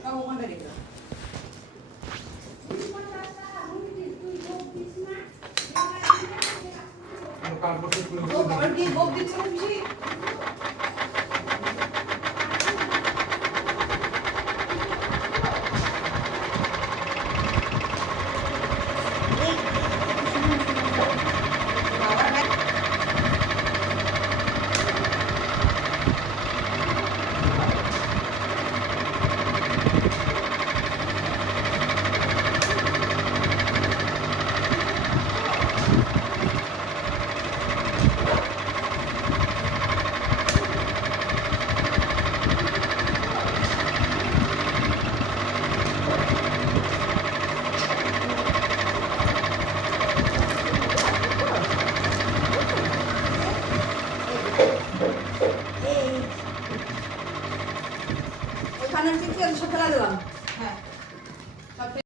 সব ওখানটা রেখে দাও। আবার কি গোপ দিচ্ছে না বেশি? এখানে ঠিক আছে, সব ফেলা দিলাম। হ্যাঁ।